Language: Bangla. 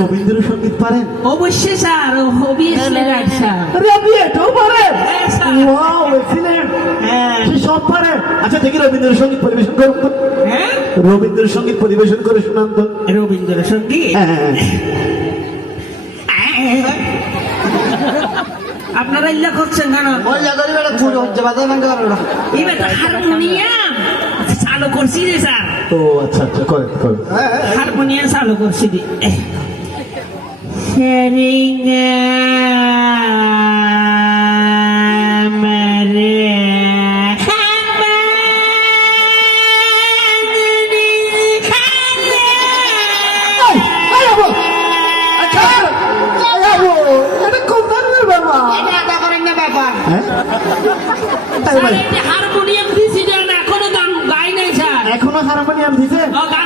রবীন্দ্রসঙ্গীত পারেন? অবশ্যই স্যার, অবভিয়াসলি রাইট স্যার। এটাও পারেন? হ্যাঁ স্যার। Wow, excellent. হ্যাঁ। সে সব পারেন। আচ্ছা দেখি রবীন্দ্রসঙ্গীত পরিবেশন করুন তো। হ্যাঁ, রবীন্দ্রসঙ্গীত পরিবেশন করে শোনান তো। রবীন্দ্রসঙ্গীত। হ্যাঁ। আপনারা ইল্লা করছেন কেন? এবার তো হারমোনিয়াম চালু করছি রে স্যার, ও আচ্ছা আচ্ছা, করেন করেন। হারমোনিয়াম চালু করছি রে। সেরিঙ্গা হারমোনিয়াম দিছি না, এখনো গান গাই নাই স্যার। এখনো হারমোনিয়াম দিছে? গান